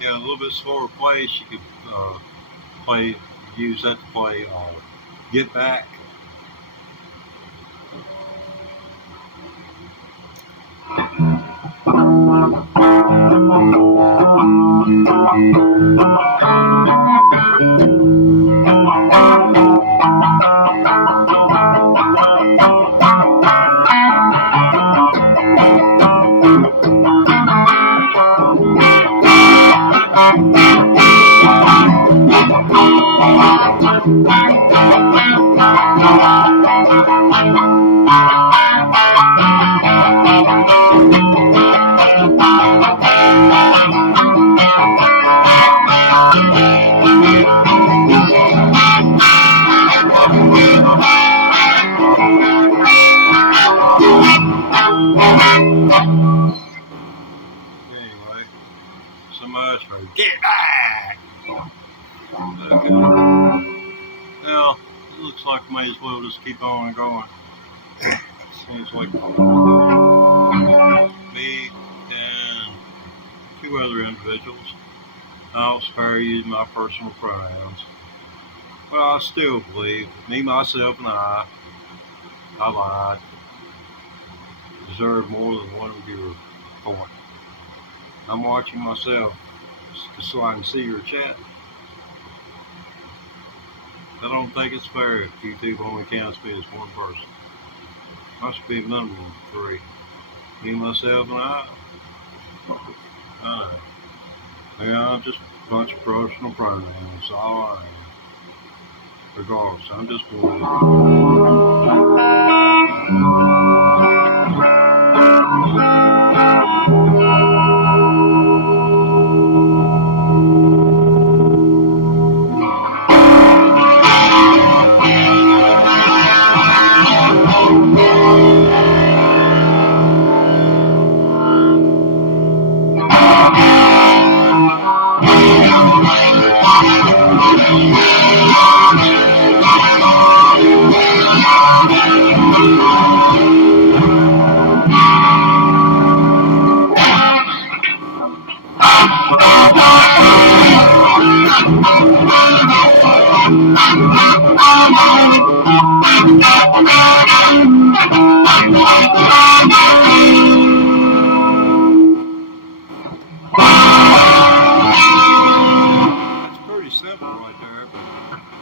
Yeah, a little bit slower place. You could use that to play Get Back. Anyway, so much for Get Back. Okay. Well, it looks like I may as well just keep on going. Seems like me and two other individuals. I'll spare you my personal pronouns. Well, I still believe me, myself, and I lied, deserve more than one of your point. I'm watching myself just so I can see your chat. I don't think it's fair if YouTube only counts me as one person. Must be a minimum of 3. Me, myself, and I. Yeah, I'm just a bunch of personal pronouns. That's all I am. Regardless, I'm just one.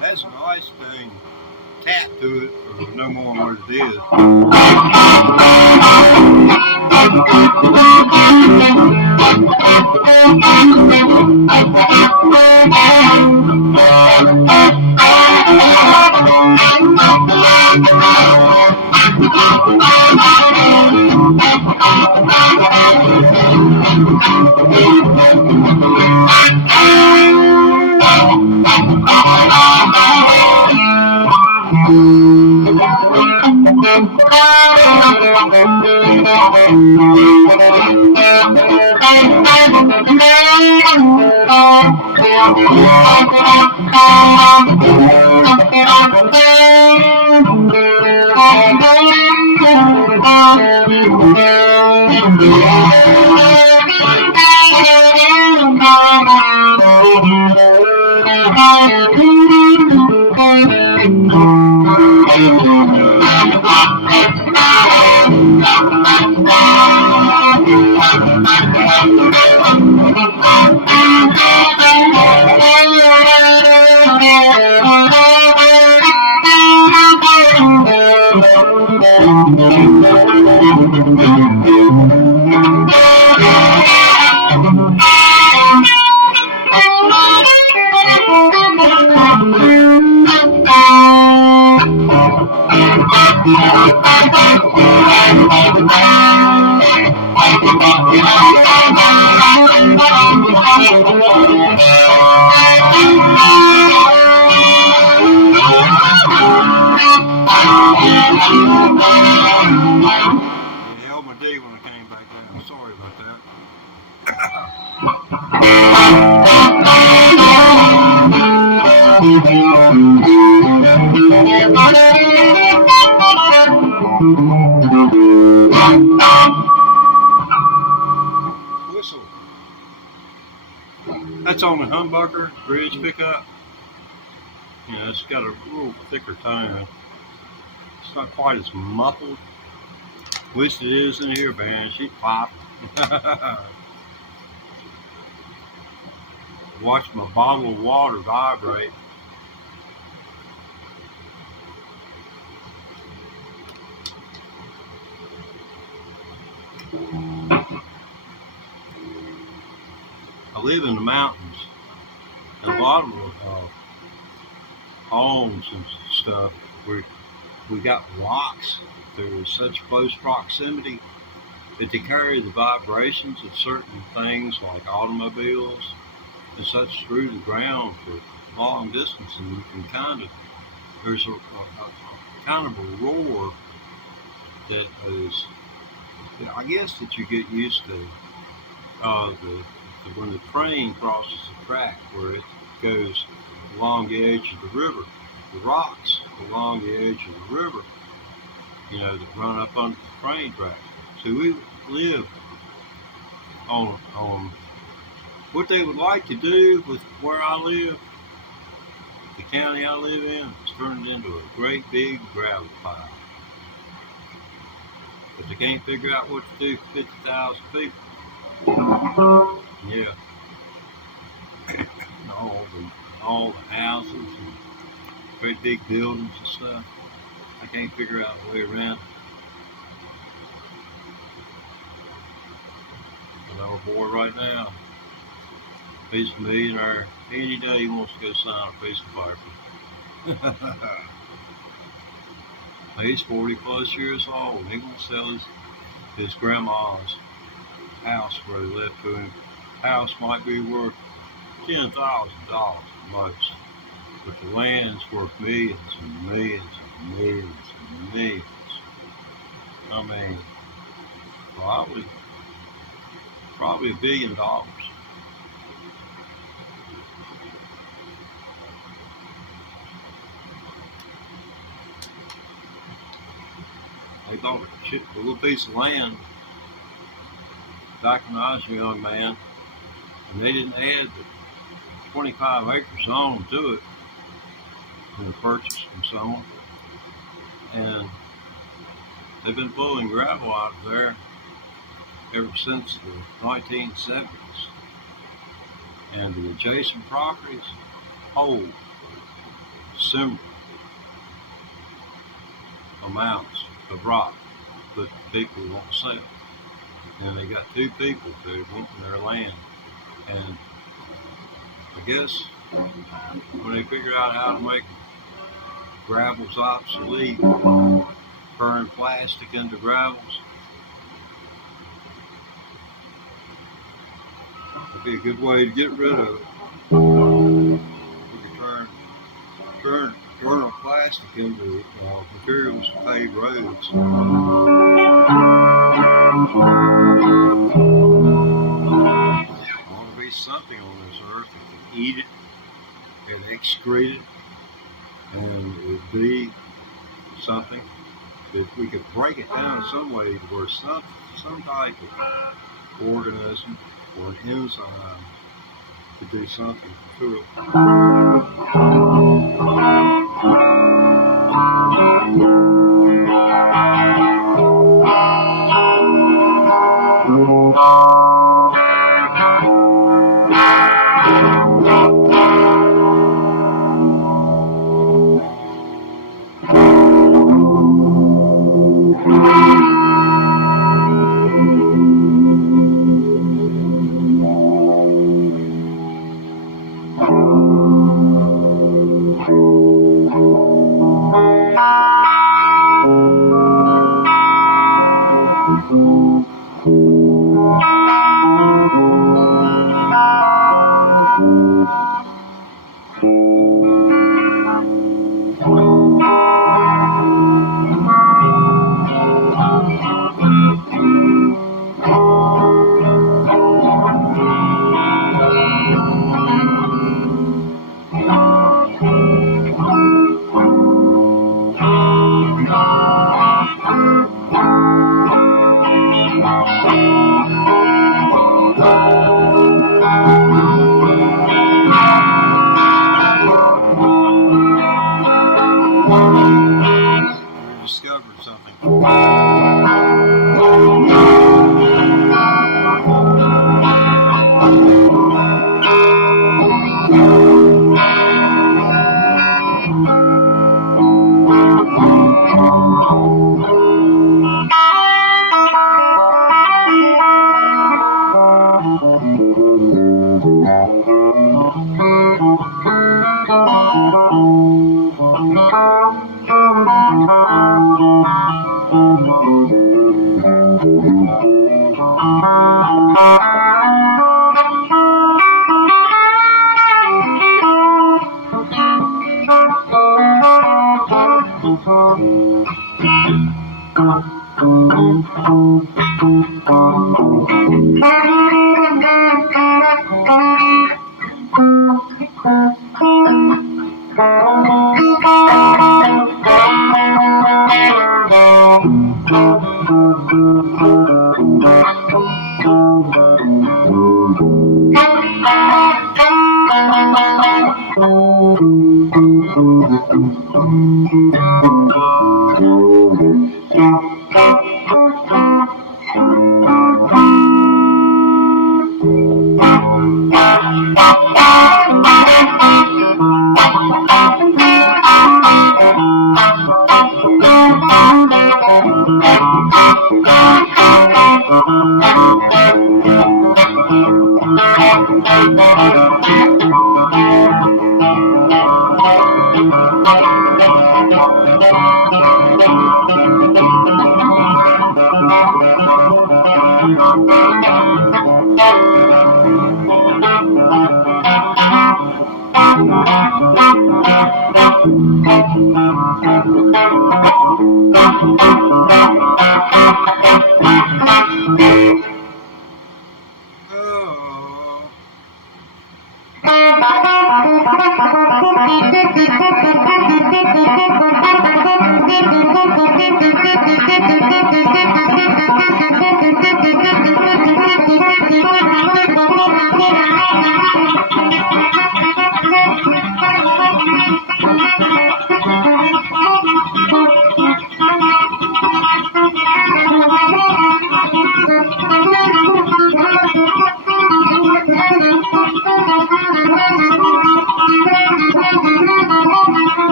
That's a nice thing. Tap to it, or no more than what it is. It held my D when I came back down. Sorry about that. Whistle. That's on the humbucker bridge pickup. Yeah, it's got a little thicker tone. It's not quite as muffled. Wish it is in here, man. She popped. Watch my bottle of water vibrate. I live in the mountains, and a lot of homes and stuff we got rocks. They're such close proximity that they carry the vibrations of certain things like automobiles and such through the ground for long distance, and you can there's a kind of a roar that is, I guess, that you get used to when the train crosses the track where it goes along the edge of the river, the rocks along the edge of the river, that run up under the train track. So we live on what they would like to do with where I live, the county I live in, is turned into a great big gravel pile. But they can't figure out what to do for 50,000 people. Yeah. all the houses and great big buildings and stuff. I can't figure out a way around it. But our boy right now, he's a millionaire. Any day he wants to go sign a piece of paper. He's 40 plus years old. He wants to sell his grandma's house where they left to him. House might be worth $10,000 at most, but the land's worth millions and millions and millions and millions. I mean, probably $1 billion. They bought a little piece of land back when I was a young man, and they didn't add the 25 acre zone to it when they purchased from someone. And they've been pulling gravel out of there ever since the 1970s. And the adjacent properties hold similar amounts of rock, but people won't sell. And they got two people that are wanting their land. And I guess when they figure out how to make gravels obsolete, burn plastic into gravels, that'd be a good way to get rid of it. We could turn plastic into materials to pave roads. something on this earth that can eat it and excrete it, and it would be something that we could break it down in some way to where some type of organism or an enzyme could do something to it. Discovered something.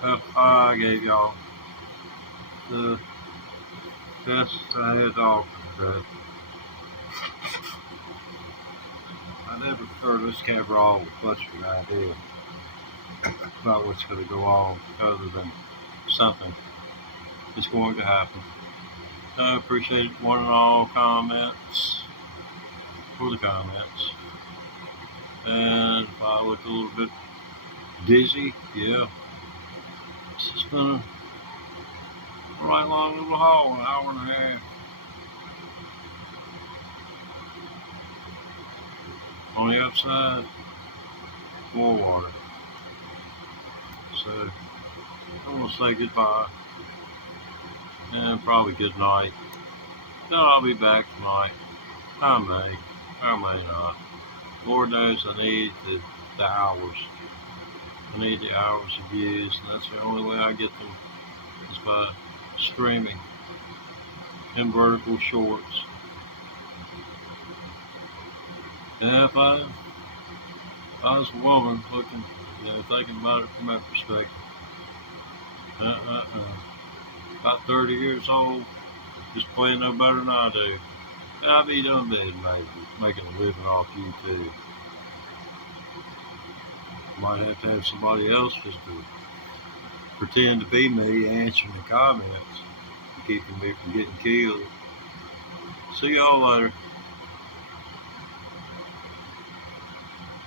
Well, oh, I gave y'all the best I had to offer. I never prefer this Cabral with much of an idea about what's going to go on other than something is going to happen. I appreciate one and all comments for the comments. And if I look a little bit dizzy, yeah, it's just been a right long little haul, an hour and a half. On the upside, more water. So I'm gonna say goodbye and probably good night. Then I'll be back tonight. I may not. Lord knows I need the hours. I need the hours of views, and that's the only way I get them is by streaming in vertical shorts. And if I was a woman looking, thinking about it from that perspective, about 30 years old, just playing no better than I do. And I'd be done bed, maybe, making a living off YouTube. Might have to have somebody else just do it. pretend to be me answering the comments, keeping me from getting killed. See y'all later.